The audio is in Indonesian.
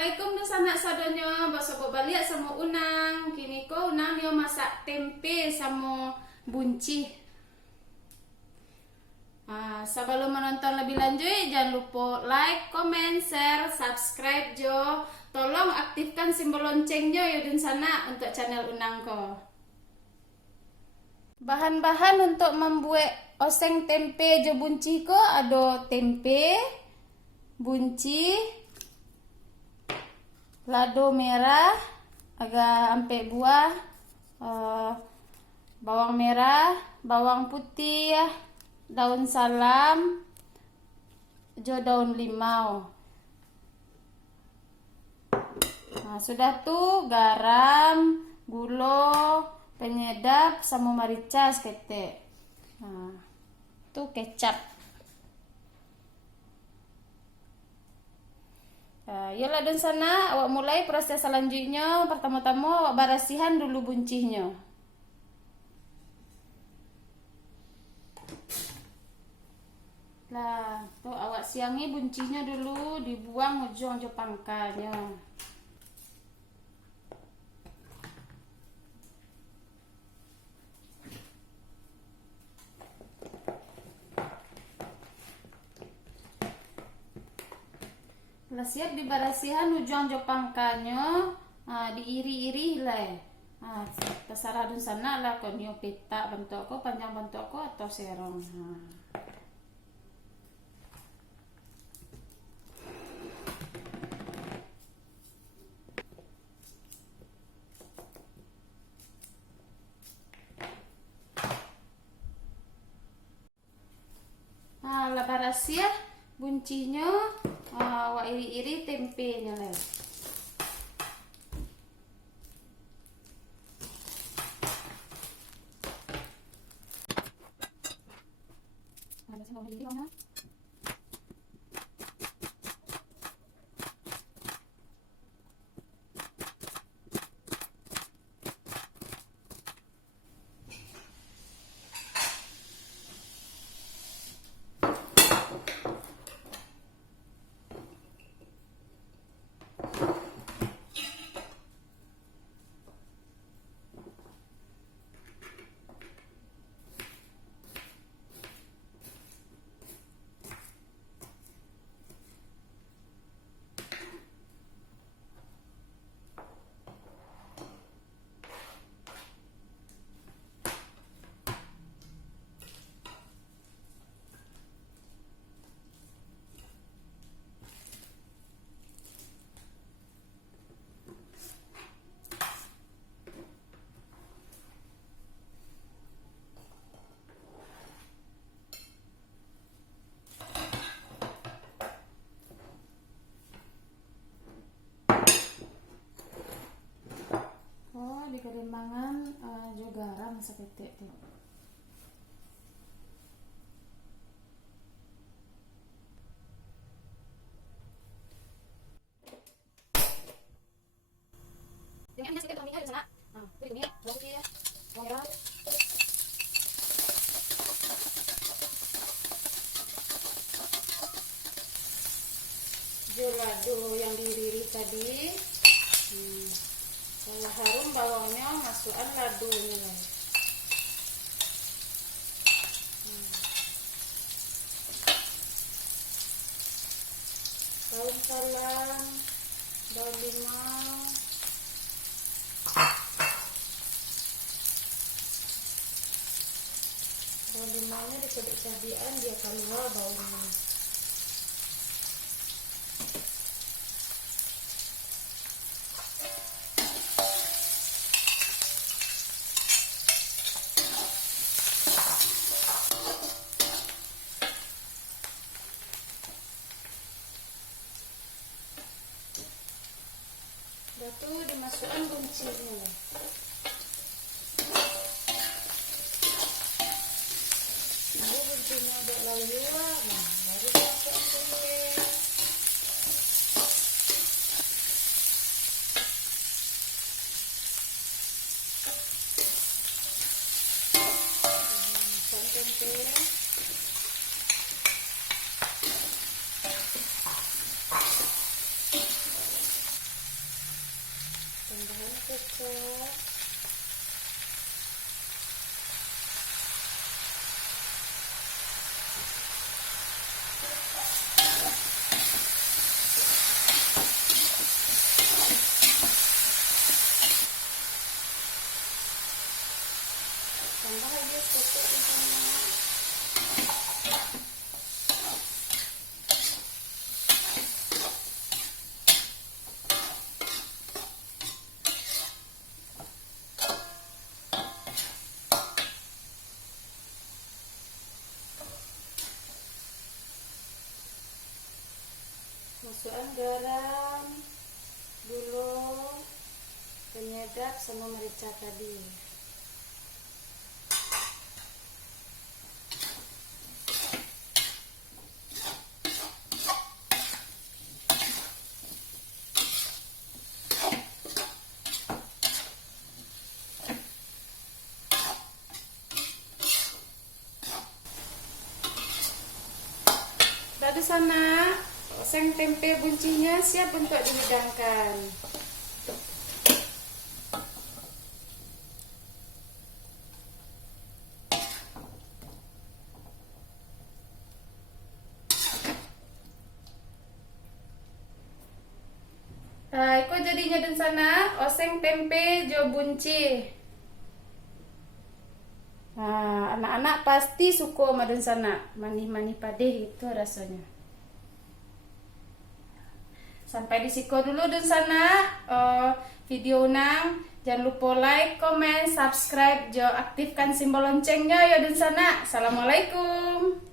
Assalamualaikum sanak sadonyo, bakso balik sama unang. Kini ko unang yo masak tempe sama bunci. Sebelum menonton lebih lanjut, jangan lupa like, comment, share, subscribe jo. Tolong aktifkan simbol loncengnya yo dan sana untuk channel unang ko. Bahan-bahan untuk membuat oseng tempe jo bunci ko ada tempe, bunci, lado merah agak ampe buah, bawang merah, bawang putih, daun salam, jo daun limau. Sudah tuh garam, gula, penyedap sama merica seketek. Tuh kecap. Yalah dan sana awak mulai proses selanjutnya. Pertama-tama awak barasihan dulu buncihnya. Lah, tuh awak siangi buncihnya dulu, dibuang ujung jo pangkalnya. Lah siap dibarasihan ujung jo pangkalnya, diiri-iri lah. Terserah dun sana lah kau nyo pita bentuk ko, panjang bentuk ko atau serong. Lah barasi ya buncinya, wak iri-iri tempenya lah. Di kerimbangan jo garam seketik tuh. Jangan minyak sedikit minyak di sana. Beri minyak, bawang putih ya, bawang merah. Jo lado yang diiris tadi. Kalau harum bawangnya masukkan ladonya. Daun salam, daun limau, daun limaunya dikodok cabian dia keluar baunya. Tuh dimasukkan buncinya. Buncinya agak layu, baru dimasukkan tempe. Masukkan tempe. Masukkan garam, gula, penyedap sama merica tadi. Di sana oseng tempe buncinya siap untuk dihidangkan. Nah, itu jadinya di sana oseng tempe jo bunci. Nah, anak-anak pasti suka sama dan sana manis-manis padeh itu rasanya. Sampai di situ dulu dan sana video nang. Jangan lupa like, comment, subscribe, jo aktifkan simbol loncengnya ya dan sana. Assalamualaikum.